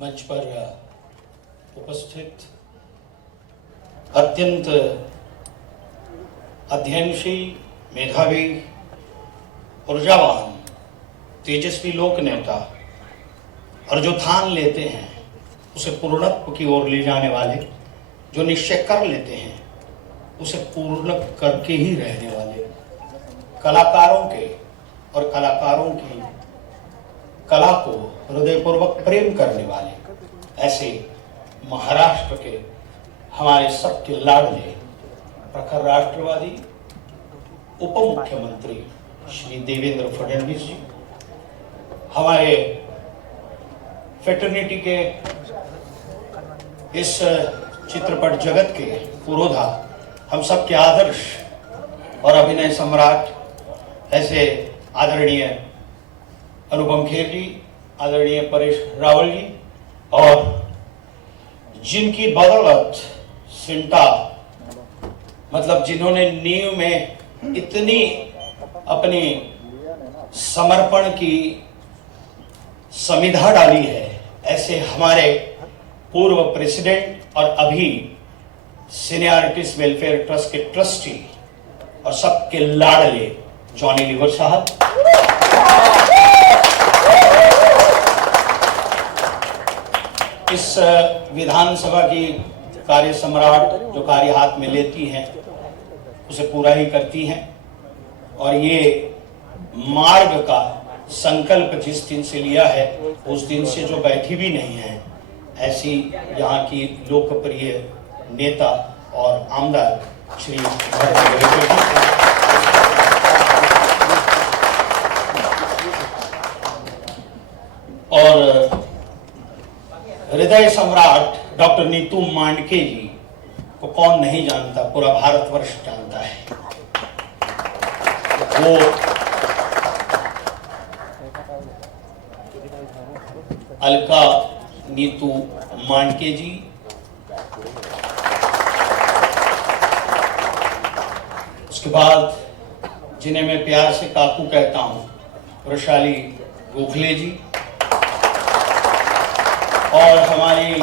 मंच पर उपस्थित अत्यंत अध्ययनशील, मेधावी, ऊर्जावान, तेजस्वी लोक नेता और जो ठान लेते हैं उसे पूर्णत्व की ओर ले जाने वाले, जो निश्चय कर लेते हैं उसे पूर्ण करके ही रहने वाले, कलाकारों के और कलाकारों की कला को हृदयपूर्वक प्रेम करने वाले, ऐसे महाराष्ट्र के हमारे सबके लाडले प्रखर राष्ट्रवादी उप मुख्यमंत्री श्री देवेंद्र फडणवीस जी, हमारे फेटर्निटी के इस चित्रपट जगत के पुरोधा, हम सबके आदर्श और अभिनय सम्राट ऐसे आदरणीय अनुपम खेर जी, आदरणीय परेश रावल जी, और जिनकी बदौलत सिंटा, मतलब जिन्होंने नींव में इतनी अपनी समर्पण की समिधा डाली है, ऐसे हमारे पूर्व प्रेसिडेंट और अभी सीनियर आर्टिस्ट वेलफेयर ट्रस्ट के ट्रस्टी और सबके लाडले जॉनी लीवर साहब, इस विधानसभा की कार्य सम्राट जो कार्य हाथ में लेती हैं उसे पूरा ही करती हैं, और ये मार्ग का संकल्प जिस दिन से लिया है उस दिन से जो बैठी भी नहीं है, ऐसी यहाँ की लोकप्रिय नेता और आमदार श्री और हृदय सम्राट डॉक्टर नीतू मांडके जी को कौन नहीं जानता, पूरा भारतवर्ष जानता है। वो अलका नीतू मांडके जी उसके बाद जिन्हें मैं प्यार से काकू कहता हूं, वृषाली गोखले जी, और हमारी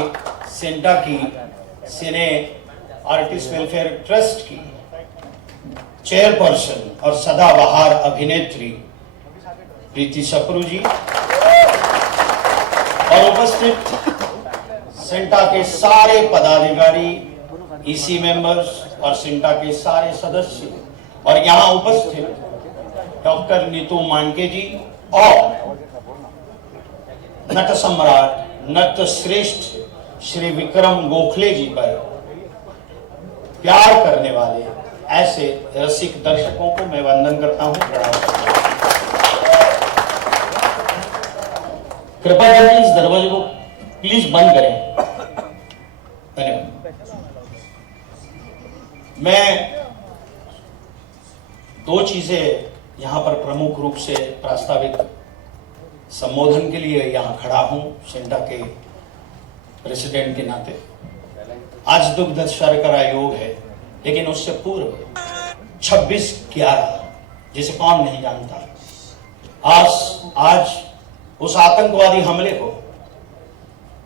सेंटा की सिने आर्टिस्ट वेलफेयर ट्रस्ट की चेयरपर्सन और सदाबहार अभिनेत्री प्रीति सप्रू जी, और उपस्थित सेंटा के सारे पदाधिकारी, ईसी मेंबर्स और सेंटा के सारे सदस्य, और यहाँ उपस्थित डॉक्टर नीतू मांडके जी और नट सम्राट, नट श्रेष्ठ श्री विक्रम गोखले जी पर प्यार करने वाले ऐसे रसिक दर्शकों को मैं वंदन करता हूं, प्रणाम करता हूं। कृपया करके इस दरवाजे को प्लीज बंद करें, धन्यवाद। मैं दो चीजें यहां पर प्रमुख रूप से प्रास्ताविक संबोधन के लिए यहां खड़ा हूं, सेंटा के प्रेसिडेंट के नाते। आज दुग्ध शर्करा योग है, लेकिन उससे पूर्व 26/11, जिसे कौन नहीं जानता, आज उस आतंकवादी हमले को,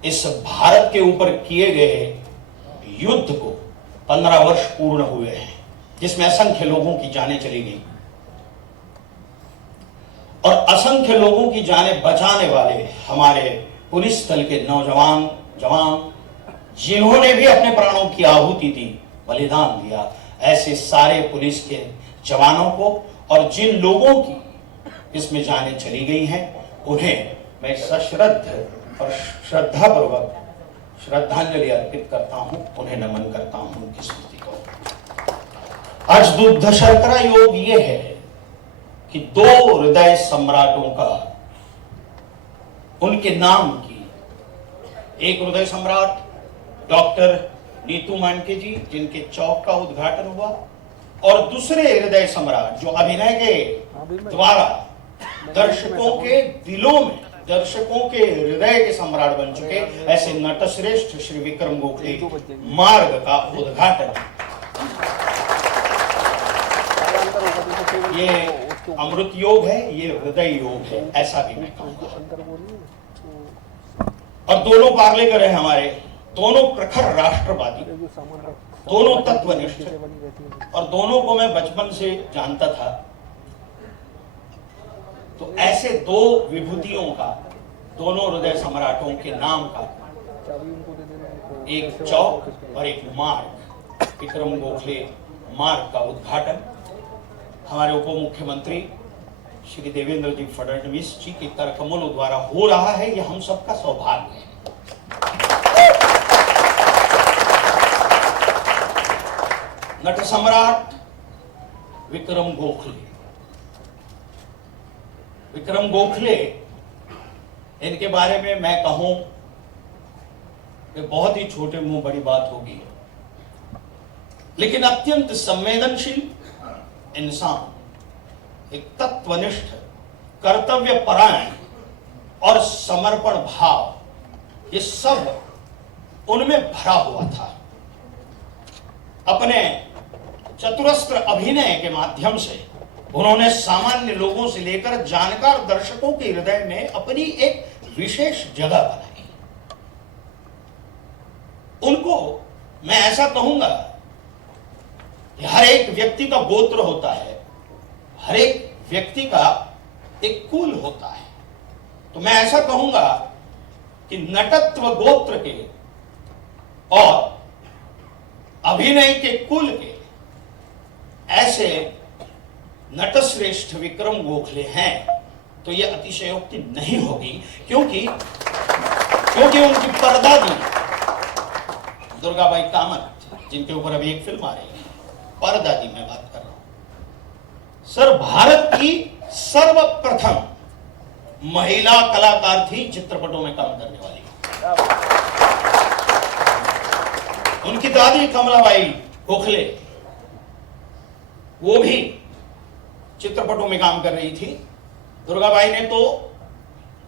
इस भारत के ऊपर किए गए युद्ध को 15 वर्ष पूर्ण हुए हैं, जिसमें असंख्य लोगों की जानें चली गई और असंख्य लोगों की जानें बचाने वाले हमारे पुलिस दल के नौजवान जवान, जिन्होंने भी अपने प्राणों की आहुति दी, बलिदान दिया, ऐसे सारे पुलिस के जवानों को और जिन लोगों की इसमें जानें चली गई हैं, उन्हें मैं सश्रद्ध और श्रद्धापूर्वक श्रद्धांजलि अर्पित करता हूं, उन्हें नमन करता हूं, उनकी स्मृति को। आज दुग्ध शर्करा योग ये है कि दो हृदय सम्राटों का, उनके नाम की, एक हृदय सम्राट डॉक्टर नीतू मांडके जी, जिनके चौक का उद्घाटन हुआ, और दूसरे हृदय सम्राट जो अभिनय के द्वारा दर्शकों के दिलों में, दर्शकों के हृदय के सम्राट बन चुके ऐसे नटश्रेष्ठ श्री विक्रम गोखले मार्ग का उद्घाटन। ये अमृत योग है, ये हृदय योग है, ऐसा भी मैं कहूंगा। और और दोनों पार्लेकर हैं हमारे, दोनों प्रखर राष्ट्रवादी, दोनों तत्वनिष्ठ, और दोनों को मैं बचपन से जानता था। तो ऐसे दो विभूतियों का, दोनों हृदय सम्राटों के नाम का एक चौक और एक मार्ग, विक्रम गोखले मार्ग का उद्घाटन हमारे उप मुख्यमंत्री श्री देवेंद्र जी फडणवीस जी के करकमलों द्वारा हो रहा है। यह हम सबका सौभाग्य है। नट सम्राट विक्रम गोखले, विक्रम गोखले, इनके बारे में मैं कहूं कि बहुत ही छोटे मुंह बड़ी बात होगी, लेकिन अत्यंत संवेदनशील इंसान, एक तत्वनिष्ठ, कर्तव्य परायण और समर्पण भाव, ये सब उनमें भरा हुआ था। अपने चतुरस्त्र अभिनय के माध्यम से उन्होंने सामान्य लोगों से लेकर जानकार दर्शकों के हृदय में अपनी एक विशेष जगह बनाई। उनको मैं ऐसा कहूंगा कि हर एक व्यक्ति का गोत्र होता है, हर एक व्यक्ति का एक कुल होता है। तो मैं ऐसा कहूंगा कि नटत्व गोत्र के और अभिनय के कुल के ऐसे नटश्रेष्ठ विक्रम गोखले हैं, तो यह अतिशयोक्ति नहीं होगी, क्योंकि उनकी परदादी दुर्गाबाई कामत, जिनके ऊपर अभी एक फिल्म आ रही है, परदादी मैं बात कर रहा हूं, सर भारत की सर्वप्रथम महिला कलाकार थी चित्रपटों में काम करने वाली। उनकी दादी कमलाबाई गोखले, वो भी चित्रपटों में काम कर रही थी। दुर्गाबाई ने तो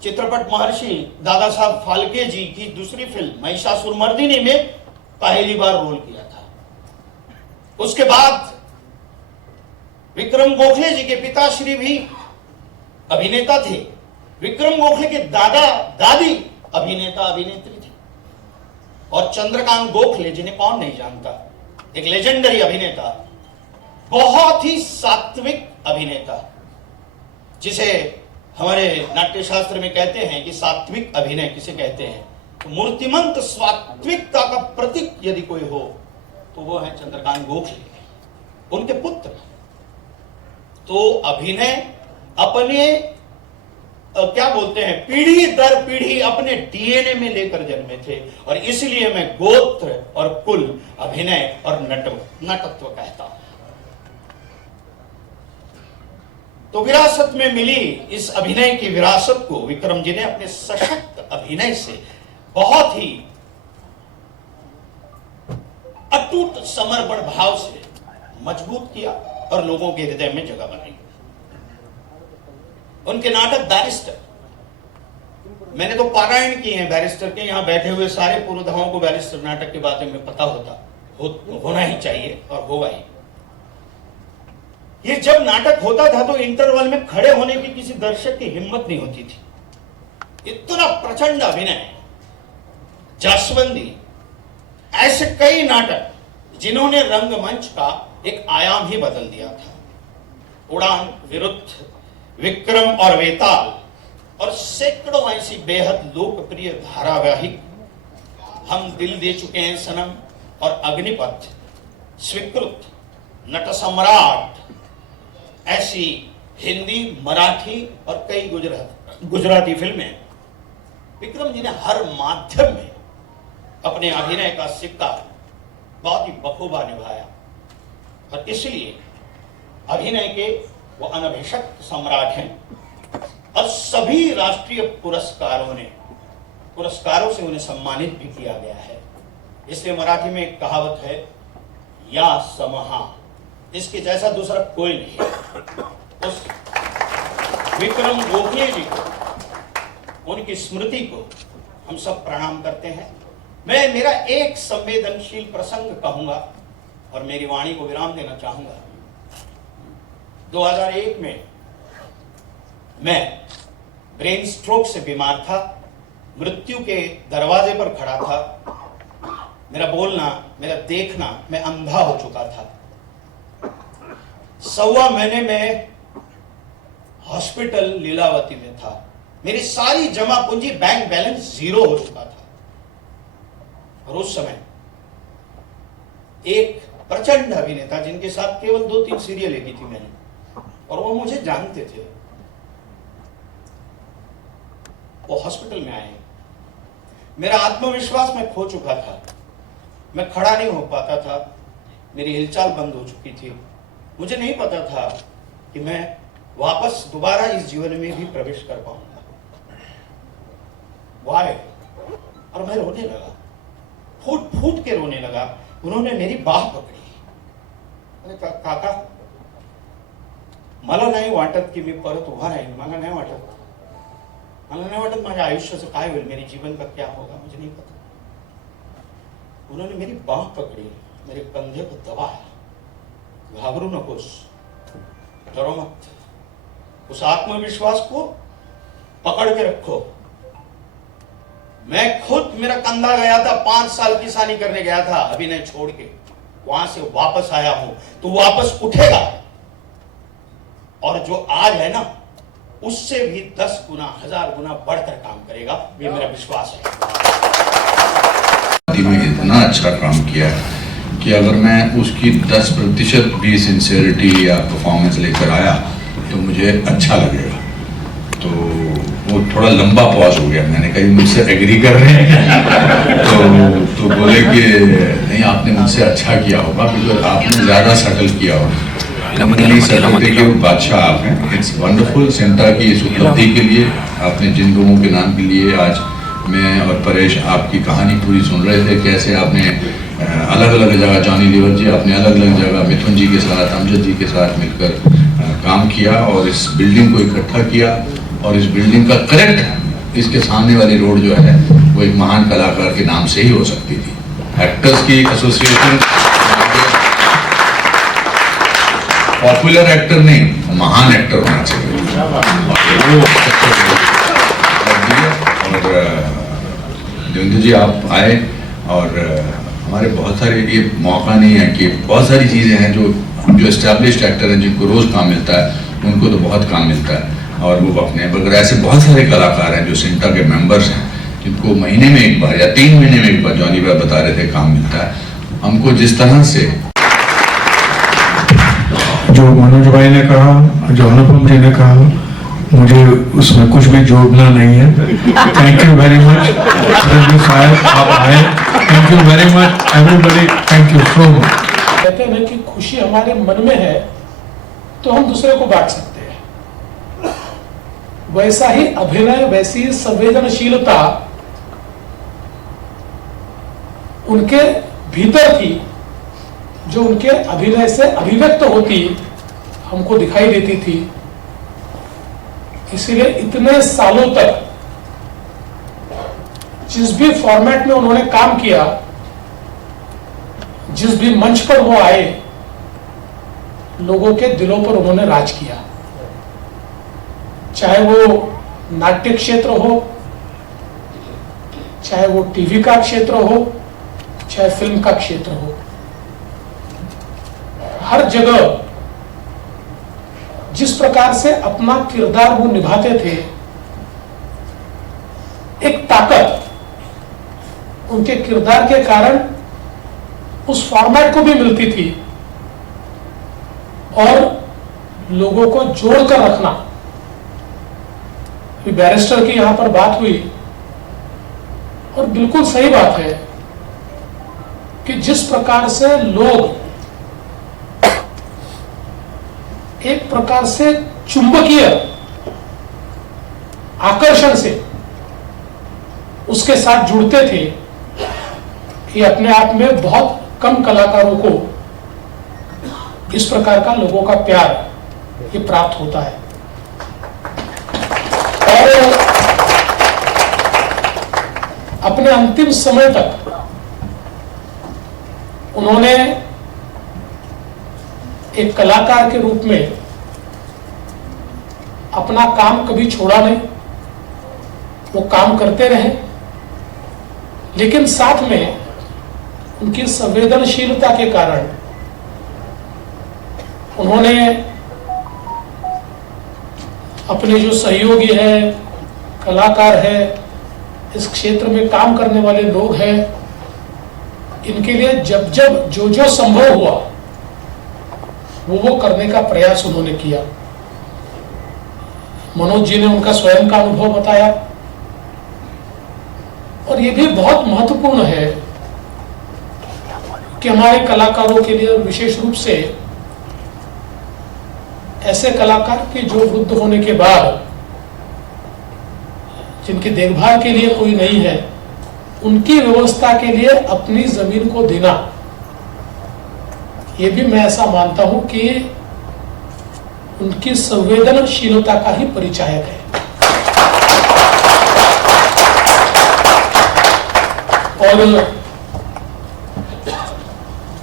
चित्रपट महर्षि दादा साहब फाल्के जी की दूसरी फिल्म महिषासुरमर्दिनी में पहली बार रोल किया था। उसके बाद विक्रम गोखले जी के पिताश्री भी अभिनेता थे। विक्रम गोखले के दादा दादी अभिनेता अभिनेत्री थे। और चंद्रकांत गोखले, जिन्हें कौन नहीं जानता, एक लेजेंडरी अभिनेता, बहुत ही सात्विक अभिनेता, जिसे हमारे नाट्य शास्त्र में कहते हैं कि सात्विक अभिनय किसे कहते हैं, तो मूर्तिमंत सात्विकता का प्रतीक यदि कोई हो तो वो है चंद्रकांत गोखले, उनके पुत्र। तो अभिनय अपने क्या बोलते हैं, पीढ़ी दर पीढ़ी अपने डीएनए में लेकर जन्मे थे, और इसलिए मैं गोत्र और कुल, अभिनय और नटत्व कहता हूं। तो विरासत में मिली इस अभिनय की विरासत को विक्रम जी ने अपने सशक्त अभिनय से बहुत ही अटूट समर्पण भाव से मजबूत किया और लोगों के हृदय में जगह बनाई। उनके नाटक बैरिस्टर, मैंने तो पारायण किए हैं बैरिस्टर के, यहां बैठे हुए सारे पुरोधाओं को बैरिस्टर नाटक के बारे में पता होना ही चाहिए और होगा ही। ये जब नाटक होता था तो इंटरवल में खड़े होने की किसी दर्शक की हिम्मत नहीं होती थी। इतना प्रचंड अभिनय, जासवंदी, ऐसे कई नाटक जिन्होंने रंगमंच का एक आयाम ही बदल दिया था। उड़ान, विरुद्ध, विक्रम और वेताल और सैकड़ों ऐसी बेहद लोकप्रिय धारावाहिक, हम दिल दे चुके हैं सनम और अग्निपथ, स्वीकृत, नट सम्राट, ऐसी हिंदी, मराठी और कई गुजराती फिल्में विक्रम जी ने हर माध्यम में अपने अभिनय का सिक्का बहुत ही बखूबा निभाया, और इसलिए अभिनय के वो अनभिषिक्त सम्राट हैं। और सभी राष्ट्रीय पुरस्कारों से उन्हें सम्मानित भी किया गया है। इसलिए मराठी में एक कहावत है, या समहा, इसके जैसा दूसरा कोई नहीं। उस विक्रम गोखले जी को, उनकी स्मृति को हम सब प्रणाम करते हैं। मैं मेरा एक संवेदनशील प्रसंग कहूंगा और मेरी वाणी को विराम देना चाहूंगा। 2001 में मैं ब्रेन स्ट्रोक से बीमार था मृत्यु के दरवाजे पर खड़ा था। मेरा बोलना, मेरा देखना, मैं अंधा हो चुका था। 1.25 महीने में हॉस्पिटल लीलावती में था। मेरी सारी जमा पूंजी, बैंक बैलेंस 0 हो चुका था। और उस समय एक प्रचंड अभिनेता, जिनके साथ केवल 2-3 सीरियलें की थी मैंने, और वो मुझे जानते थे, वो हॉस्पिटल में आए। मेरा आत्मविश्वास मैं खो चुका था। मैं खड़ा नहीं हो पाता था। मेरी हिलचाल बंद हो चुकी थी। मुझे नहीं पता था कि मैं वापस दोबारा इस जीवन में भी प्रवेश कर पाऊंगा। वाय? और मैं रोने लगा, फूट फूट के रोने लगा। उन्होंने मेरी बाह पकड़ी। मैंने कहा, काका, मला नाही वाटत की मी परत उभा राहीन. मला नाही वाटत माझ्या आयुष्याचं काय होईल, मेरे जीवन का क्या होगा, मुझे नहीं पता. उन्होंने मेरी बाह पकड़ी, मेरे कंधे को दबाया. घाबरू नकोस, डरो मत, उस आत्मविश्वास को पकड़ के रखो. मैं खुद, मेरा कंधा गया था, 5 साल किसानी करने गया था अभिनय छोड़ के, वहां से वापस आया हूं. तो वापस उठेगा, और जो आज है ना, उससे भी 10 गुना 1000 गुना बढ़कर काम करेगा, ये मेरा विश्वास है. में इतना अच्छा काम किया है कि अगर मैं उसकी 10% भी सिंसियरिटी या परफॉर्मेंस लेकर आया तो मुझे अच्छा लगेगा. तो वो थोड़ा लंबा पॉज हो गया. मैंने कहा मुझसे एग्री कर रहे हैं तो बोले कि नहीं, आपने मुझसे अच्छा किया होगा, बिकॉज आपने ज़्यादा सटल किया होगा. के बादशाह आप हैं. It's wonderful. सेंटा की इस उपलब्धि के लिए, आपने जिन लोगों के नाम के लिए आज मैं और परेश आपकी कहानी पूरी सुन रहे थे, कैसे आपने अलग अलग जगह, जॉनी लीवर जी आपने अलग अलग जगह मिथुन जी के साथ, अमजद जी के साथ मिलकर काम किया और इस बिल्डिंग को इकट्ठा किया. और इस बिल्डिंग का करेक्ट इसके सामने वाली रोड जो है वो एक महान कलाकार के नाम से ही हो सकती थी. एक्टर्स की एसोसिएशन, पॉपुलर एक्टर नहीं, महान एक्टर होना चाहिए. और देवेंद्र जी आप आए, और हमारे बहुत सारे, ये मौका नहीं है कि बहुत सारी चीज़ें हैं जो एस्टैब्लिश्ड एक्टर हैं, जिनको रोज़ काम मिलता है, उनको तो बहुत काम मिलता है और वो अपने, मगर ऐसे बहुत सारे कलाकार हैं जो सेंटा के मेंबर्स हैं, जिनको महीने में एक बार या 3 महीने में एक बार, जॉनी भाई बता रहे थे, काम मिलता है. हमको जिस तरह से जो मनोज भाई ने कहा, जो अनुपम जी ने कहा, मुझे उसमें कुछ भी जोड़ना नहीं है. थैंक यू वेरी मच साहब, आप आए. Thank you very much everybody. Thank you so much. कहते हैं ना कि खुशी हमारे मन में है तो हम दूसरे को बांट सकते हैं. वैसा ही अभिनय, वैसी संवेदनशीलता उनके भीतर थी, जो उनके अभिनय से अभिव्यक्त होती हमको दिखाई देती थी. इसीलिए इतने सालों तक जिस भी फॉर्मेट में उन्होंने काम किया, जिस भी मंच पर वो आए, लोगों के दिलों पर उन्होंने राज किया. चाहे वो नाट्य क्षेत्र हो, चाहे वो टीवी का क्षेत्र हो, चाहे फिल्म का क्षेत्र हो, हर जगह जिस प्रकार से अपना किरदार वो निभाते थे, एक ताकत उनके किरदार के कारण उस फॉर्मेट को भी मिलती थी, और लोगों को जोड़कर रखना. बैरिस्टर की यहां पर बात हुई, और बिल्कुल सही बात है कि जिस प्रकार से लोग एक प्रकार से चुंबकीय आकर्षण से उसके साथ जुड़ते थे, ये अपने आप में बहुत कम कलाकारों को इस प्रकार का लोगों का प्यार ये प्राप्त होता है. और अपने अंतिम समय तक उन्होंने एक कलाकार के रूप में अपना काम कभी छोड़ा नहीं. वो काम करते रहे. लेकिन साथ में उनकी संवेदनशीलता के कारण उन्होंने अपने जो सहयोगी है, कलाकार है, इस क्षेत्र में काम करने वाले लोग हैं, इनके लिए जब जब जो जो संभव हुआ वो करने का प्रयास उन्होंने किया। मनोज जी ने उनका स्वयं का अनुभव बताया और ये भी बहुत महत्वपूर्ण है कि हमारे कलाकारों के लिए, विशेष रूप से ऐसे कलाकार के जो वृद्ध होने के बाद जिनकी देखभाल के लिए कोई नहीं है, उनकी व्यवस्था के लिए अपनी जमीन को देना, ये भी मैं ऐसा मानता हूं कि उनकी संवेदनशीलता का ही परिचायक है। और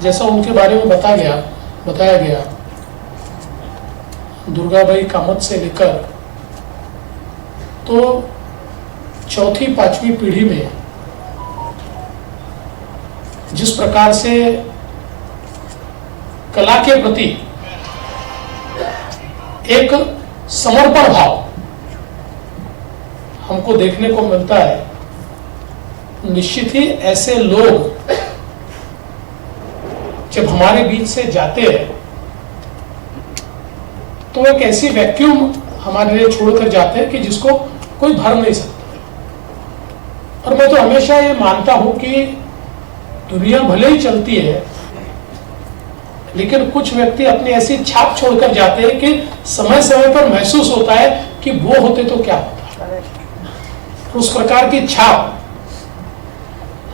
जैसा उनके बारे में बताया गया, दुर्गाबाई कामत से लेकर तो चौथी पांचवी पीढ़ी में जिस प्रकार से कला के प्रति एक समर्पण भाव हमको देखने को मिलता है, निश्चित ही ऐसे लोग जब हमारे बीच से जाते हैं तो एक ऐसी वैक्यूम हमारे लिए छोड़कर जाते हैं कि जिसको कोई भर नहीं सकता। और मैं तो हमेशा ये मानता हूं कि दुनिया भले ही चलती है, लेकिन कुछ व्यक्ति अपनी ऐसी छाप छोड़कर जाते हैं कि समय समय पर महसूस होता है कि वो होते तो क्या होता। उस प्रकार की छाप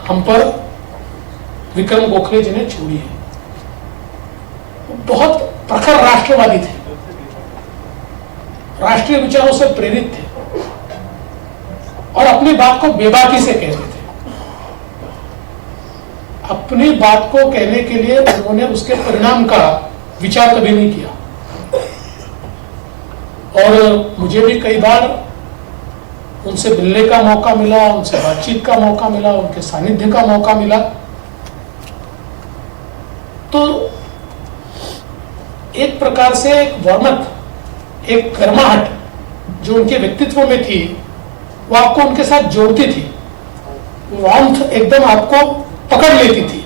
हम पर विक्रम गोखले जी ने छोड़ी है। बहुत प्रखर राष्ट्रवादी थे, राष्ट्रीय विचारों से प्रेरित थे और अपनी बात को बेबाकी से कहते थे। अपनी बात को कहने के लिए उन्होंने उसके परिणाम का विचार कभी नहीं किया। और मुझे भी कई बार उनसे मिलने का मौका मिला, उनसे बातचीत का मौका मिला, उनके सानिध्य का मौका मिला। तो एक प्रकार से एक वर्मत, एक गर्माहट जो उनके व्यक्तित्व में थी, वो आपको उनके साथ जोड़ती थी, वार्मथ एकदम आपको पकड़ लेती थी।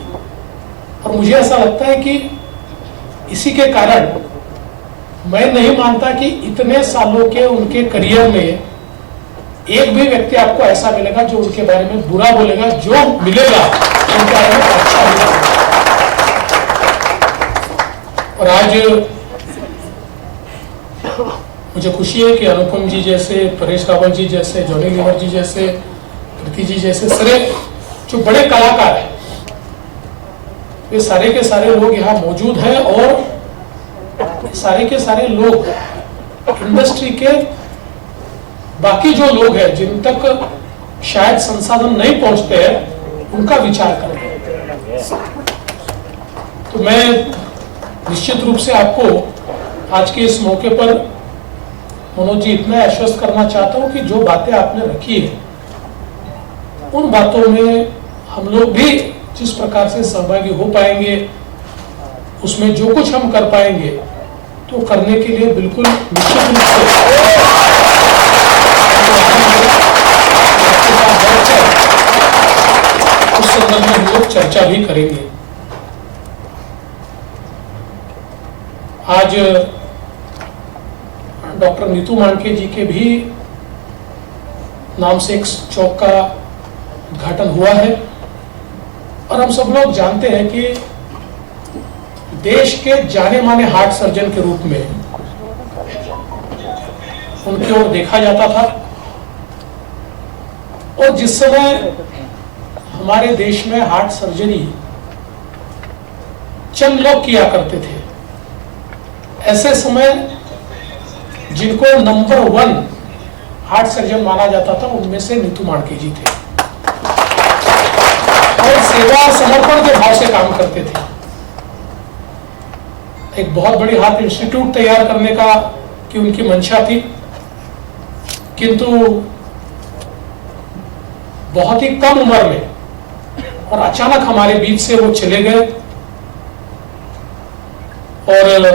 और मुझे ऐसा लगता है कि इसी के कारण मैं नहीं मानता कि इतने सालों के उनके करियर में एक भी व्यक्ति आपको ऐसा मिलेगा जो उनके बारे में बुरा बोलेगा। जो मिलेगा उनके बारे में अच्छा मिलेगा। और आज मुझे खुशी है कि अनुपम जी जैसे, परेश रावल जी जैसे, जॉनी लीवर जी जैसे, कृति जी जैसे सारे जो बड़े कलाकार हैं, वे सारे के सारे लोग यहाँ मौजूद हैं। और सारे के सारे लोग इंडस्ट्री के बाकी जो लोग हैं जिन तक शायद संसाधन नहीं पहुंचते हैं, उनका विचार करें। तो मैं निश्चित रूप से आपको आज के इस मौके पर मनोज जी इतना आश्वस्त करना चाहता हूं कि जो बातें आपने रखी है, उन बातों में हम लोग भी जिस प्रकार से सहभागी हो पाएंगे, उसमें जो कुछ हम कर पाएंगे तो करने के लिए बिल्कुल निश्चित रूप से उस संदर्भ में हम लोग चर्चा भी करेंगे। आज डॉक्टर नीतू मांडके जी के भी नाम से एक चौक का उद्घाटन हुआ है। और हम सब लोग जानते हैं कि देश के जाने माने हार्ट सर्जन के रूप में उनकी ओर देखा जाता था। और जिस समय हमारे देश में हार्ट सर्जरी चंद लोग किया करते थे, ऐसे समय जिनको नंबर 1 हार्ट सर्जन माना जाता था, उनमें से नीतू मांडके जी थे। और सेवा और समर्पण के भाव से काम करते थे। एक बहुत बड़ी हार्ट इंस्टीट्यूट तैयार करने का की उनकी मंशा थी, किंतु बहुत ही कम उम्र में और अचानक हमारे बीच से वो चले गए और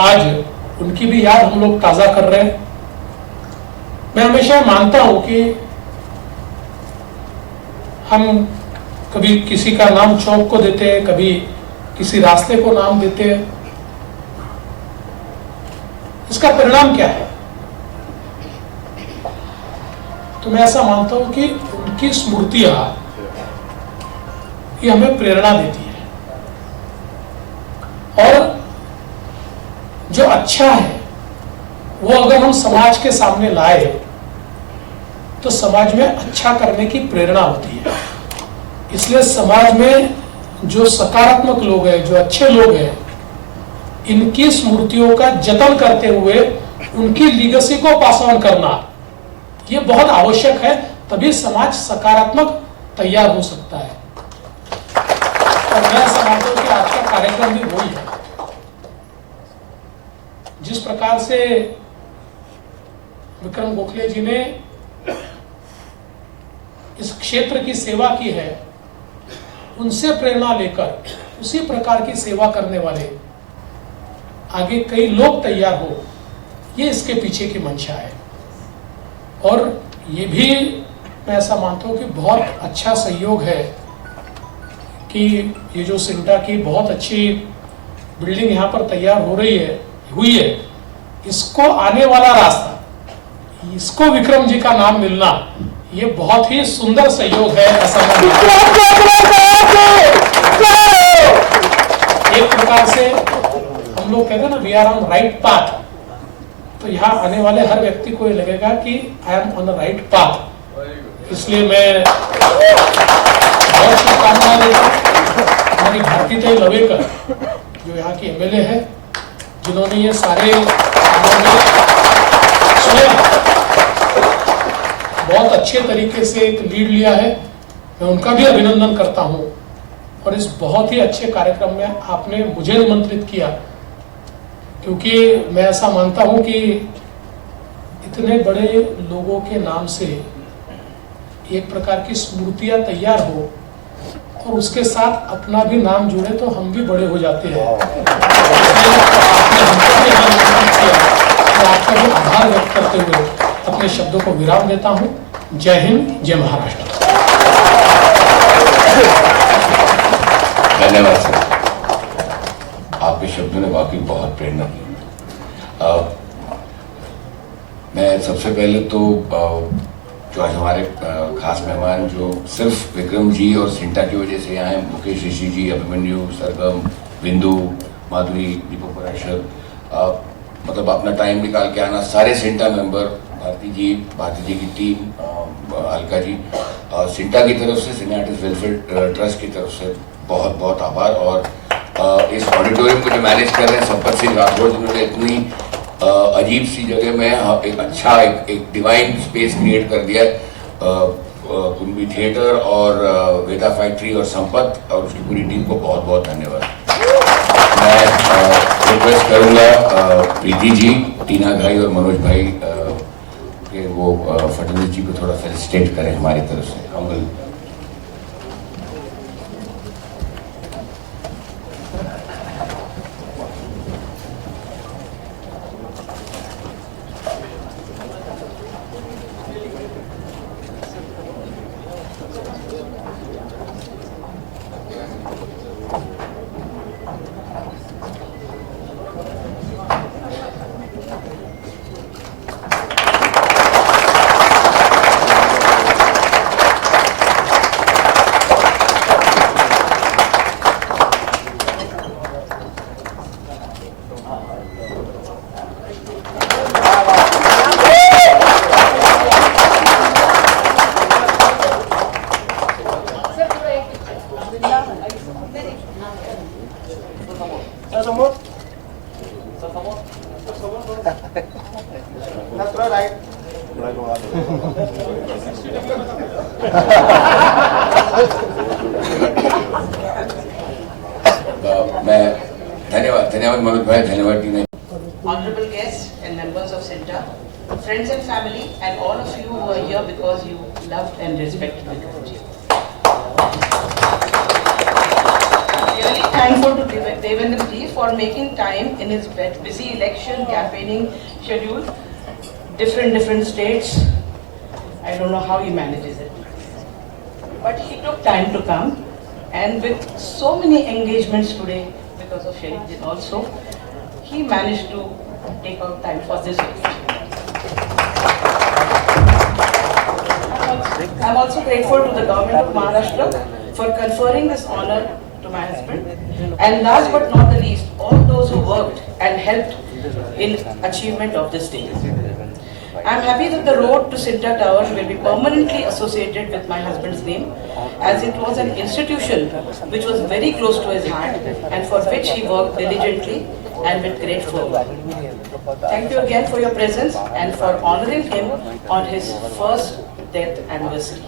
आज उनकी भी याद हम लोग ताजा कर रहे हैं। मैं हमेशा मानता हूं कि हम कभी किसी का नाम चौक को देते हैं, कभी किसी रास्ते को नाम देते हैं। इसका परिणाम क्या है? तो मैं ऐसा मानता हूं कि उनकी स्मृतियां ये हमें प्रेरणा देती है और जो अच्छा है वो अगर हम समाज के सामने लाए तो समाज में अच्छा करने की प्रेरणा होती है। इसलिए समाज में जो सकारात्मक लोग हैं, जो अच्छे लोग हैं, इनकी स्मृतियों का जतन करते हुए उनकी लीगेसी को पास ऑन करना ये बहुत आवश्यक है, तभी समाज सकारात्मक तैयार हो सकता है। और मैं ऐसा मानता हूं कि आज का कार्यक्रम भी वही है। जिस प्रकार से विक्रम गोखले जी ने इस क्षेत्र की सेवा की है, उनसे प्रेरणा लेकर उसी प्रकार की सेवा करने वाले आगे कई लोग तैयार हो, ये इसके पीछे की मंशा है। और ये भी मैं ऐसा मानता हूं कि बहुत अच्छा सहयोग है कि ये जो सिंटा की बहुत अच्छी बिल्डिंग यहाँ पर तैयार हुई है, इसको आने वाला रास्ता, इसको विक्रम जी का नाम मिलना, ये बहुत ही सुंदर सहयोग है ऐसा एक प्रकार से हम लोग कहते हैं ना, we are on right path. तो यहाँ आने वाले हर व्यक्ति को ये लगेगा कि I am on the right path. इसलिए मैं बहुत शुभकामनाएं देता हूँ हमारी भारतीताई लवेकर जो यहाँ की एमएलए है, जिन्होंने ये सारे बहुत अच्छे तरीके से एक लीड लिया है। मैं उनका भी अभिनंदन करता हूं और इस बहुत ही अच्छे कार्यक्रम में आपने मुझे निमंत्रित किया, क्योंकि मैं ऐसा मानता हूं कि इतने बड़े लोगों के नाम से एक प्रकार की स्मृतियां तैयार हो और उसके साथ अपना भी नाम जुड़े तो हम भी बड़े हो जाते हैं। तो आपका भी आभार व्यक्त करते हुए अपने शब्दों को विराम देता हूं। जय हिंद, जय महाराष्ट्र। धन्यवाद सर, आपके शब्दों ने वाकई बहुत प्रेरणा दी। मैं सबसे पहले तो जो आज हमारे खास मेहमान जो सिर्फ विक्रम जी और सिंटा की वजह से यहाँ हैं, मुकेश ऋषि जी, अभिमन्यु, सरगम, बिंदु, माधुरी, दीपक पराशर, मतलब अपना टाइम निकाल के आना, सारे सिंटा मेंबर, भारती जी की टीम, अलका जी, सिंटा की तरफ से, सिने आर्टिस्ट वेलफेयर ट्रस्ट की तरफ से बहुत बहुत आभार। और इस ऑडिटोरियम को जो मैनेज कर रहे हैं संपत सिंह राठौड़, जिन्होंने इतनी अजीब सी जगह में एक अच्छा एक डिवाइन स्पेस क्रिएट कर दिया है, कुंभी थिएटर और वेदा फैक्ट्री और संपत और उसकी पूरी टीम को बहुत बहुत धन्यवाद। मैं रिक्वेस्ट करूंगा प्रीति जी, टीना भाई और मनोज भाई के वो फडणवीस जी को थोड़ा फेलिसिटेट करें हमारी तरफ से। हम मैं धन्यवाद मनोज भाई, धन्यवाद टीना। Honorable guests and members of SINTA, friends and family, and all of you who are here because you loved and respected Vikram ji. making time in his busy election campaigning schedule, different states. I don't know how he manages it. But he took time to come, and with so many engagements today because of Sharif Din also, he managed to take out time for this occasion. I'm also grateful to the government of Maharashtra for conferring this honor to my husband, and last but not the least, all those who worked and helped in achievement of this day. I'm happy that the road to Cinta Tower will be permanently associated with my husband's name, as it was an institution which was very close to his heart and for which he worked diligently and with great fervor. Thank you again for your presence and for honoring him on his first death anniversary.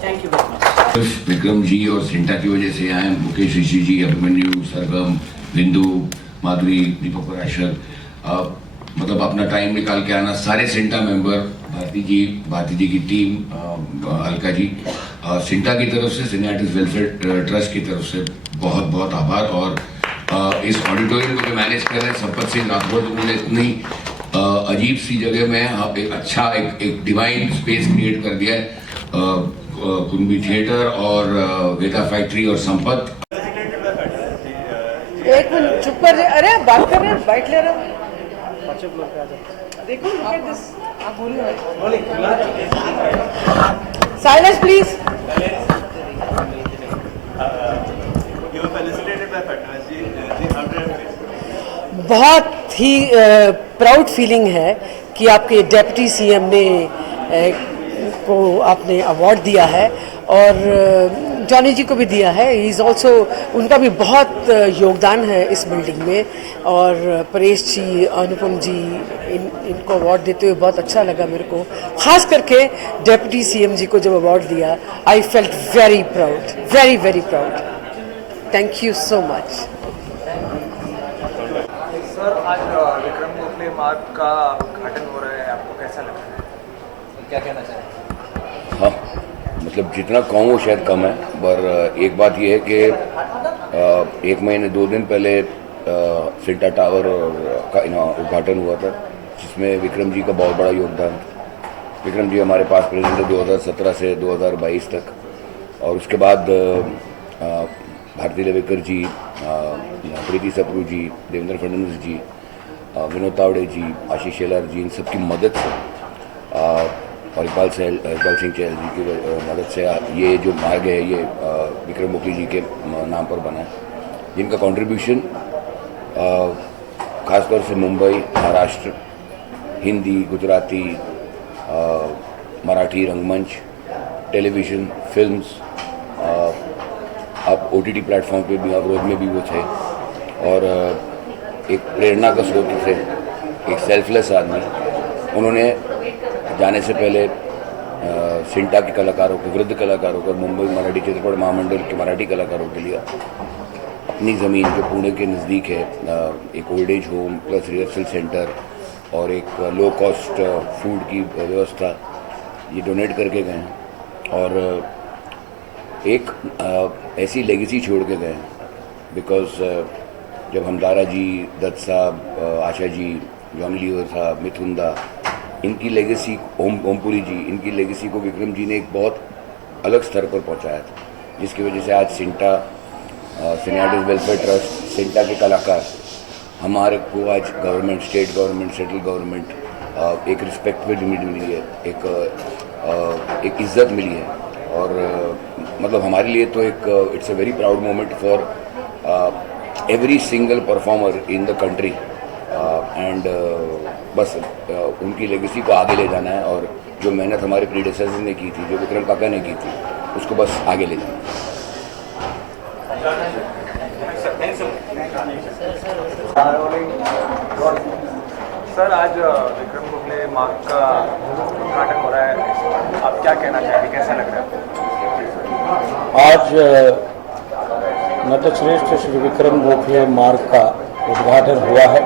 Thank you very much. सिर्फ विक्रम जी और सिंटा की वजह से आए, मुकेश ऋषि जी, अभिमन्यु, सरगम, बिंदु, माधुरी, दीपक पराशर, मतलब अपना time निकाल के आना, सारे सिंटा मेंबर, भारती जी की टीम, अलका जी, सिंटा की तरफ से, सीनियरिटीज वेलफेयर ट्रस्ट की तरफ से बहुत बहुत आभार। और इस ऑडिटोरियम को जो मैनेज कर रहे हैं संपत सिंह राठौर, उन्होंने इतनी अजीब सी जगह में एक अच्छा एक डिवाइन स्पेस क्रिएट कर दिया है, कुंभी थिएटर और वेदा फैक्ट्री और संपत। एक मिनट चुप कर जाए, अरे आप बात कर रहे हैं, बाइट ले रहे हो, देखो look at this, आप बोलिए, साइलेंस प्लीज। बहुत ही प्राउड फीलिंग है कि आपके डेप्यूटी सीएम ने को आपने अवार्ड दिया है और जॉनी जी को भी दिया है। ही इज़ ऑल्सो, उनका भी बहुत योगदान है इस बिल्डिंग में। और परेश जी, अनुपम जी, इनको अवार्ड देते हुए बहुत अच्छा लगा मेरे को, ख़ास करके डेप्यूटी सीएम जी को जब अवार्ड दिया, I felt very proud, very very proud. Thank you so much. Sir, आज विक्रम गोखले मार्ग का उद्घाटन हो रहा है, आपको कैसा लग रहा है, क्या कहना चाहेंगे? हाँ, मतलब जितना कहूँ वो शायद कम है, पर एक बात ये है कि 1 महीने 2 दिन पहले सिंटा टावर का उद्घाटन हुआ था, जिसमें विक्रम जी का बहुत बड़ा योगदान था। विक्रम जी हमारे पास प्रेसिडेंट थे 2017 से 2022 तक, और उसके बाद भारती लेवेकर जी, प्रीति सप्रू जी, देवेंद्र फडणवीस जी, विनोद तावड़े जी, आशीष शेलार जी, इन सबकी मदद से और इकबाल सिंह चहल जी की मदद से ये जो मार्ग है ये विक्रम गोखले जी के नाम पर बना है, जिनका कंट्रीब्यूशन खासतौर से मुंबई, महाराष्ट्र, हिंदी, गुजराती, मराठी रंगमंच, टेलीविज़न, फिल्म्स, अब OTT प्लेटफॉर्म पे भी, अवरोध में भी वो थे, और एक प्रेरणा का स्रोत थे, एक सेल्फलेस आदमी। उन्होंने जाने से पहले सिंटा के कलाकारों को, वृद्ध कलाकारों को, मुंबई मराठी चित्रपट महामंडल के मराठी कलाकारों के लिए अपनी ज़मीन जो पुणे के नज़दीक है, एक old age home plus rehearsal centre और एक लो कॉस्ट फूड की व्यवस्था ये डोनेट करके गए हैं, और एक ऐसी लेगेसी छोड़ के गए हैं। बिकॉज जब हम दारा जी, दत्त साहब, आशा जी, जॉनी लीवर साहब, मिथुन दा, इनकी लेगेसी, ओमपुरी जी, इनकी लेगेसी को विक्रम जी ने एक बहुत अलग स्तर पर पहुंचाया था, जिसकी वजह से आज सिंटा, सीनियरिटीज वेलफेयर ट्रस्ट, सिंटा के कलाकार, हमारे को आज government, state government, central government एक रिस्पेक्ट मिली है, एक इज्जत मिली है। और मतलब हमारे लिए तो एक it's a very proud moment for every single performer in the country, and बस उनकी लेगेसी को आगे ले जाना है, और जो मेहनत हमारे प्रीडेसेसर ने की थी, जो विक्रम काका ने की थी, उसको बस आगे ले जाना है। सर, आज विक्रम गोखले मार्ग का उद्घाटन हो रहा है, आप क्या कहना चाहेंगे, कैसा लग रहा है? आज नतश्रेष्ठ श्री विक्रम गोखले मार्ग का उद्घाटन हुआ है,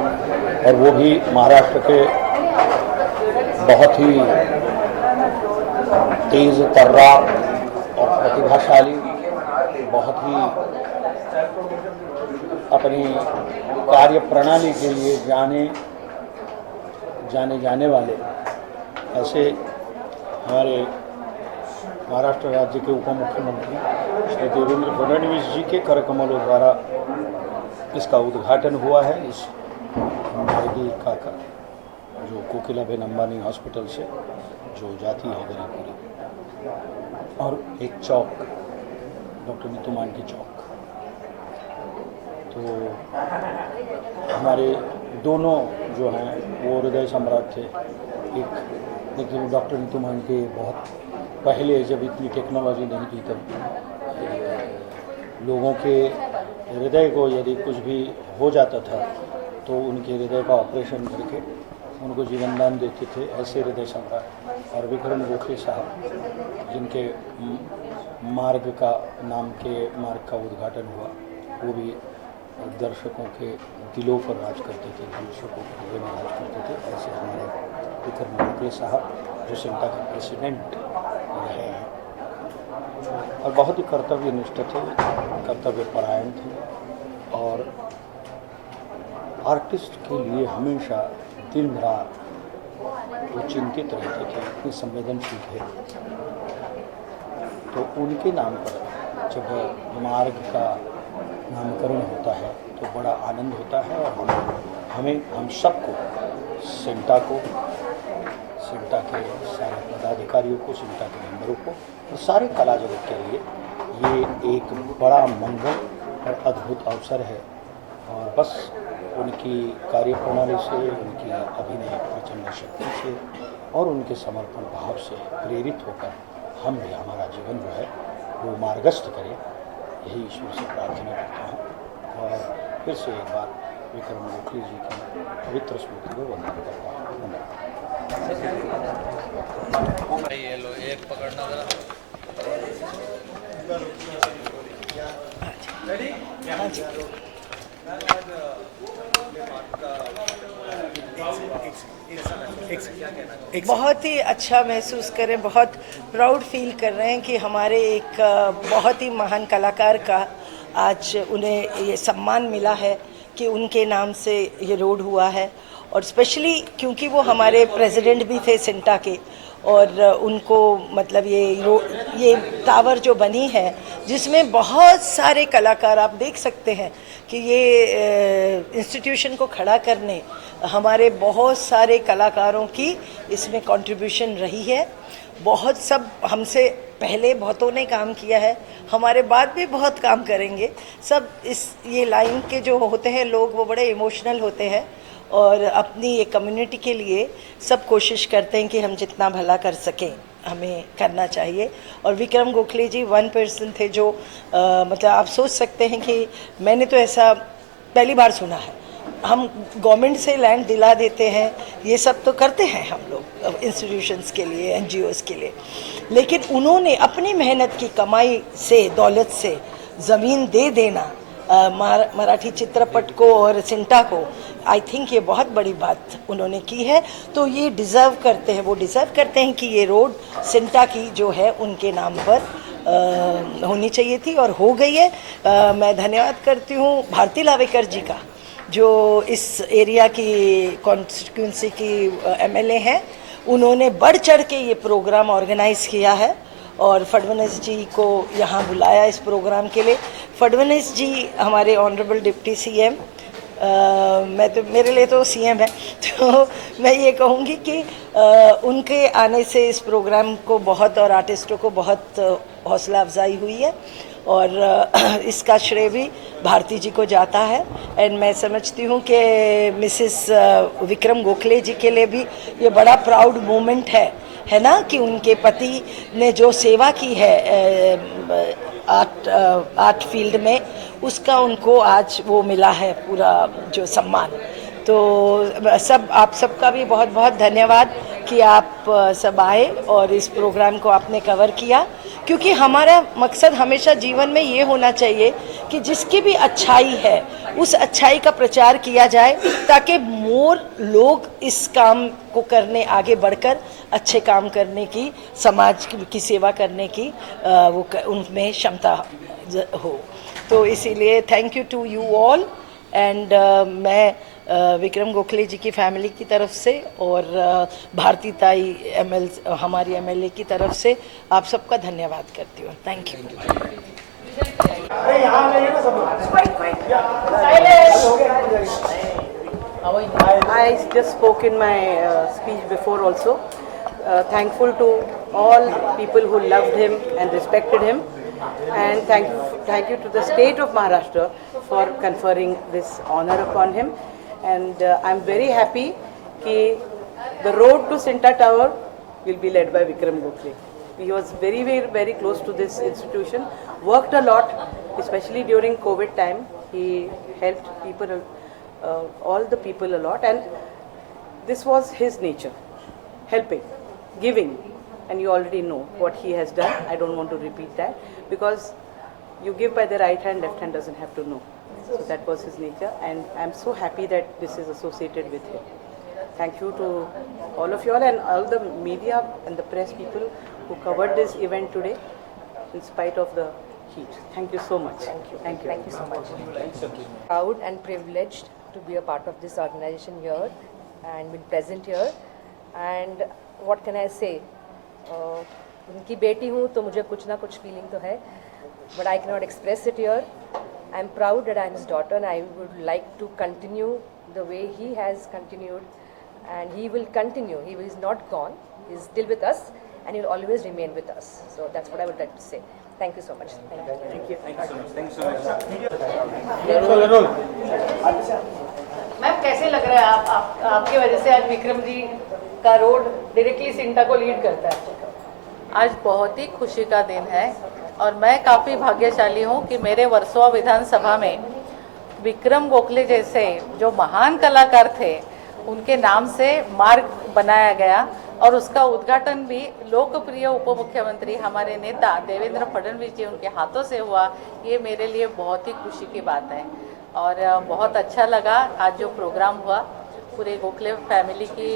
और वो भी महाराष्ट्र के बहुत ही तेज तर्रार और प्रतिभाशाली, बहुत ही अपनी कार्य प्रणाली के लिए जाने वाले ऐसे हमारे महाराष्ट्र राज्य के उप मुख्यमंत्री श्री देवेंद्र फडणवीस जी के करकमलों द्वारा इसका उद्घाटन हुआ है। इस मार्गिका का जो कोकिलाबेन अंबानी हॉस्पिटल से जो जाती है गरीबपुरी, और एक चौक डॉक्टर नीतू मांडके चौक। तो हमारे दोनों जो हैं वो हृदय सम्राट थे। एक लेकिन डॉक्टर नीतू मांडके बहुत पहले, जब इतनी टेक्नोलॉजी नहीं थी, तब लोगों के हृदय को यदि कुछ भी हो जाता था तो उनके हृदय का ऑपरेशन करके उनको जीवन दान देते थे। ऐसे हृदय सम्राट। और विक्रम गोखले साहब, जिनके मार्ग का उद्घाटन हुआ, वो भी दर्शकों के दिलों पर राज करते थे, दर्शकों के हृदय में राज करते थे। ऐसे हमारे विक्रम गोखले साहब जो सिंटा के प्रेसिडेंट रहे हैं और बहुत ही कर्तव्यनिष्ठ थे, कर्तव्यपरायण थे और आर्टिस्ट के लिए हमेशा दिन रात वो चिंतित रहते थे, इतने संवेदनशील थे। तो उनके नाम पर जब मार्ग का नामकरण होता है तो बड़ा आनंद होता है। और हम सबको, सिंटा के सारे पदाधिकारियों को, सिंटा के मेंबरों को और सारे कला जगत के लिए ये एक बड़ा मंगल और अद्भुत अवसर है। और बस उनकी कार्यप्रणाली से, उनकी अभिनय प्रचंड शक्ति से और उनके समर्पण भाव से प्रेरित होकर हम भी हमारा जीवन जो है वो मार्गस्थ करें, यही ईश्वर से प्रार्थना करता हूँ। और फिर से एक बार विक्रम गोखले जी की पवित्र स्मृति को वंदन करता हूँ। धन्यवाद। बहुत ही अच्छा महसूस करें, बहुत प्राउड फील कर रहे हैं कि हमारे एक बहुत ही महान कलाकार का आज उन्हें ये सम्मान मिला है कि उनके नाम से ये रोड हुआ है। और स्पेशली क्योंकि वो हमारे प्रेसिडेंट भी थे सिंटा के, और उनको मतलब ये टावर जो बनी है जिसमें बहुत सारे कलाकार, आप देख सकते हैं कि ये इंस्टीट्यूशन को खड़ा करने हमारे बहुत सारे कलाकारों की इसमें कंट्रीब्यूशन रही है। बहुत सब हमसे पहले बहुतों ने काम किया है, हमारे बाद भी बहुत काम करेंगे। सब ये लाइन के जो होते हैं लोग, वो बड़े इमोशनल होते हैं और अपनी ये कम्युनिटी के लिए सब कोशिश करते हैं कि हम जितना भला कर सकें हमें करना चाहिए। और विक्रम गोखले जी वन पर्सन थे जो मतलब आप सोच सकते हैं कि मैंने तो ऐसा पहली बार सुना है। हम गवर्नमेंट से लैंड दिला देते हैं, ये सब तो करते हैं हम लोग इंस्टीट्यूशंस के लिए, एनजीओज़ के लिए, लेकिन उन्होंने अपनी मेहनत की कमाई से, दौलत से ज़मीन दे देना मराठी चित्रपट को और सिंटा को, आई थिंक ये बहुत बड़ी बात उन्होंने की है। तो ये डिज़र्व करते हैं, वो डिज़र्व करते हैं कि ये रोड सिंटा की जो है उनके नाम पर होनी चाहिए थी और हो गई है। मैं धन्यवाद करती हूँ भारती लावेकर जी का, जो इस एरिया की कॉन्स्टिट्यूंसी की एमएलए हैं। उन्होंने बढ़ चढ़ के ये प्रोग्राम ऑर्गेनाइज़ किया है और फडणवीस जी को यहाँ बुलाया इस प्रोग्राम के लिए। फडणवीस जी हमारे ऑनरेबल डिप्टी सीएम, मैं तो, मेरे लिए तो सीएम है, तो मैं ये कहूँगी कि उनके आने से इस प्रोग्राम को बहुत, और आर्टिस्टों को बहुत हौसला अफजाई हुई है और इसका श्रेय भी भारती जी को जाता है। एंड मैं समझती हूँ कि मिसेस विक्रम गोखले जी के लिए भी ये बड़ा प्राउड मोमेंट है ना, कि उनके पति ने जो सेवा की है आर्ट फील्ड में, उसका उनको आज वो मिला है पूरा जो सम्मान। तो सब, आप सबका भी बहुत बहुत धन्यवाद कि आप सब आए और इस प्रोग्राम को आपने कवर किया, क्योंकि हमारा मकसद हमेशा जीवन में ये होना चाहिए कि जिसकी भी अच्छाई है उस अच्छाई का प्रचार किया जाए, ताकि मोर लोग इस काम को करने आगे बढ़कर अच्छे काम करने की, समाज की सेवा करने की उनमें क्षमता हो। तो इसीलिए thank you to you all and मैं विक्रम गोखले जी की फैमिली की तरफ से और भारती ताई हमारी एमएलए की तरफ से आप सबका धन्यवाद करती हूँ। Thank you. I just spoke in my speech before also. Thankful to all people who loved him and respected him, and thank you to the state of Maharashtra for conferring this honor upon him. And I'm very happy that the road to Sinta Tower will be led by Vikram Gokhale. He was very, very, very close to this institution, worked a lot, especially during COVID time. He helped people, all the people a lot, and this was his nature, helping, giving, and you already know what he has done. I don't want to repeat that, because you give by the right hand, left hand doesn't have to know. So that was his nature, and I'm so happy that this is associated with him. Thank you to all of you all and all the media and the press people who covered this event today in spite of the heat. Thank you so much. Thank you. Thank you. Thank you so much. Proud and privileged to be a part of this organization here and been present here. And what can I say? उनकी बेटी हूँ तो मुझे कुछ ना कुछ feeling तो है, but I cannot express it here. I'm proud that I'm his daughter, and I would like to continue the way he has continued, and he will continue. He is not gone. He's still with us, and he will always remain with us. So that's what I would like to say. Thank you so much. Thank you. Thank you. Thank you so much. Thank you so much. Ma'am कैसे लग रहा है आपकी वजह से आज विक्रम जी का road directly CINTAA को लीड करता है? आज बहुत ही खुशी का दिन है और मैं काफ़ी भाग्यशाली हूँ कि मेरे वर्सोवा विधानसभा में विक्रम गोखले जैसे जो महान कलाकार थे उनके नाम से मार्ग बनाया गया और उसका उद्घाटन भी लोकप्रिय उप मुख्यमंत्री हमारे नेता देवेंद्र फडणवीस जी उनके हाथों से हुआ। ये मेरे लिए बहुत ही खुशी की बात है और बहुत अच्छा लगा आज जो प्रोग्राम हुआ। पूरे गोखले फैमिली की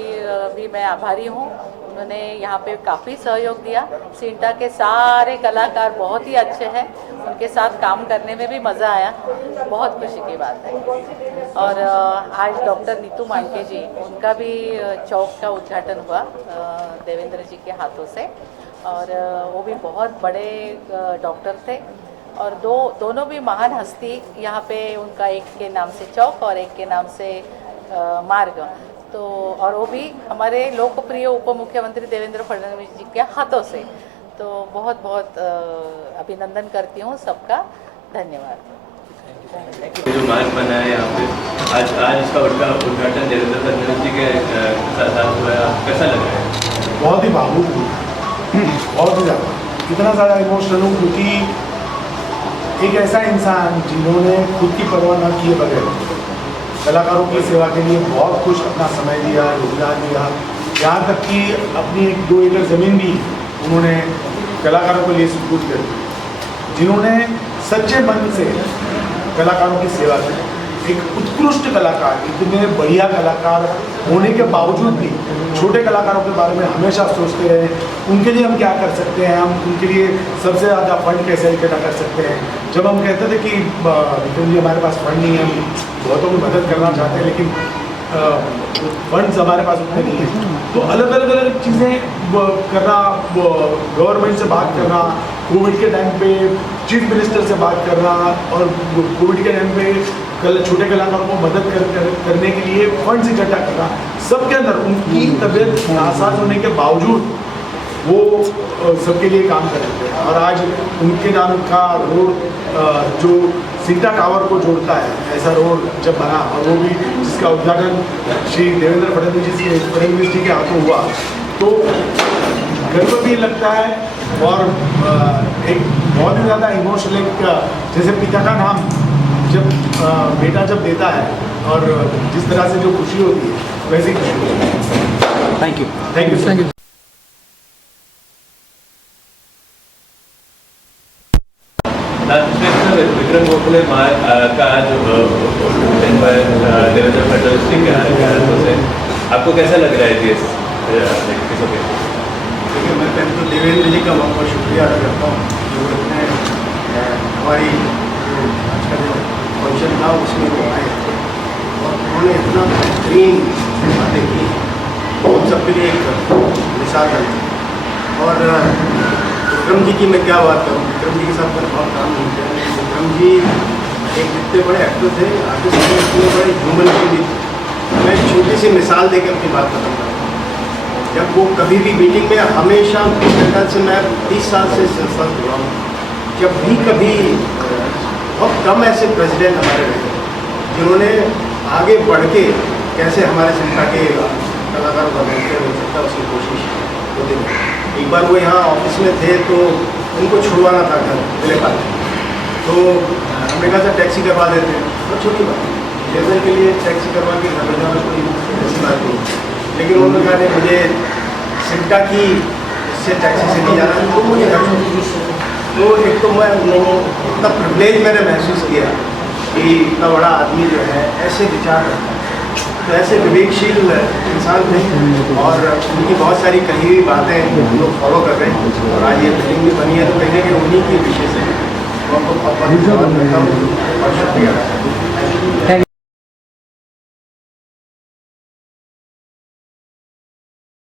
भी मैं आभारी हूँ, उन्होंने यहाँ पे काफ़ी सहयोग दिया। सिंटा के सारे कलाकार बहुत ही अच्छे हैं, उनके साथ काम करने में भी मज़ा आया, बहुत खुशी की बात है। और आज डॉक्टर नीतू मांडके जी उनका भी चौक का उद्घाटन हुआ देवेंद्र जी के हाथों से और वो भी बहुत बड़े डॉक्टर थे और दोनों भी महान हस्ती यहाँ पे, उनका एक के नाम से चौक और एक के नाम से मार्ग, तो और वो भी हमारे लोकप्रिय उप मुख्यमंत्री देवेंद्र फडणवीस जी के हाथों से। तो बहुत बहुत अभिनंदन करती हूँ सबका, धन्यवाद। जो मार्ग बना है यहाँ पे आज इसका उद्घाटन देवेंद्र फडणवीस जी के साथ हुआ है, कैसा लग रहा है? बहुत ही भावुक हूँ, बहुत ही ज़्यादा, इतना ज़्यादा इमोशनल हूँ क्योंकि एक ऐसा इंसान जिन्होंने खुद की परवाह न किए बगैर कलाकारों की सेवा के लिए बहुत कुछ अपना समय दिया, योगदान दिया, यहाँ तक कि अपनी 1-2 एकड़ ज़मीन भी उन्होंने कलाकारों के लिए सुपुर्द कर दी, जिन्होंने सच्चे मन से कलाकारों की सेवा की। एक उत्कृष्ट कलाकार, इतने बढ़िया कलाकार होने के बावजूद भी छोटे कलाकारों के बारे में हमेशा सोचते रहे, उनके लिए हम क्या कर सकते हैं, हम उनके लिए सबसे ज़्यादा फंड कैसे इकट्ठा कर सकते हैं। जब हम कहते थे कि विक्रम जी हमारे पास फंड नहीं है, हम बहुतों की मदद करना चाहते हैं लेकिन फंड्स हमारे पास उतने नहीं है, तो अलग चीज़ें करना, गवर्नमेंट से बात करना, कोविड के टाइम पे चीफ मिनिस्टर से बात करना और कोविड के टाइम पे छोटे कलाकारों को मदद करने के लिए फंड्स इकट्ठा करना, सबके अंदर उनकी तबीयत नासाज होने के बावजूद वो सबके लिए काम कर रहे थे। और आज उनके नाम का रोड जो सिंटा टावर को जोड़ता है, ऐसा रोड जब बना और वो भी जिसका उद्घाटन श्री देवेंद्र फडणवीस जी के हाथों हुआ, तो गर्व भी लगता है और एक बहुत ही ज़्यादा इमोशनल, एक जैसे पिता का नाम जब बेटा जब देता है और जिस तरह से जो खुशी होती है वैसी खुशी होती है। Thank you thank you. Vikram Gokhale का जो देवेंद्र फडणवीस जी के हाथों से आपको कैसा लग रहा है देश किसों के? देखिए, मैं पहले तो देवेंद्र जी का बहुत बहुत शुक्रिया अदा करता हूँ जो इतने हमारी आज का जो फंक्शन था उसमें वो आए और उन्होंने इतना बेहतरीन बातें की, हम सबके लिए एक मिसाल बनी। और विक्रम जी की मैं क्या बात करूँ, विक्रम जी के साथ मैंने बहुत काम नहीं किया, लेकिन विक्रम जी एक इतने बड़े एक्टर थे, आर्टिस्ट थे, इतने बड़े ह्यूमन बीइंग थे। मैं एक छोटी सी मिसाल देकर अपनी बात खत्म करूँ। जब वो कभी भी मीटिंग में हमेशा से मैं 30 साल से संस्था से जुड़ा हूँ, जब भी कभी बहुत कम ऐसे प्रेसिडेंट हमारे रहे जिन्होंने आगे बढ़ के कैसे हमारे संस्था के कलाकारों का बेहतर हो सकता है उसकी कोशिश होती है। एक बार वो यहाँ ऑफिस में थे तो उनको छुड़वाना था घर मेरे पास, तो हमने कहा था टैक्सी करवा देते हैं, बहुत छोटी बात लेबर के लिए टैक्सी करवा के घर जाना कोई ऐसी बात नहीं, लेकिन उन्होंने कहा नहीं मुझे सिंटा की इससे टैक्सी से नहीं जाना, तो मुझे घर छोड़। तो एक तो मैं इतना प्रिविलेज मैंने महसूस किया कि इतना बड़ा आदमी जो है ऐसे विचार रखता है, तो ऐसे विवेकशील इंसान थे और उनकी बहुत सारी कही हुई बातें हम लोग फॉलो कर रहे हैं और आज ये बिल्डिंग भी बनी है तो कहीं ना कहीं उन्हीं की विषय से मैं आपको बहुत बहुत धन्यवाद करता हूँ और शुक्रिया।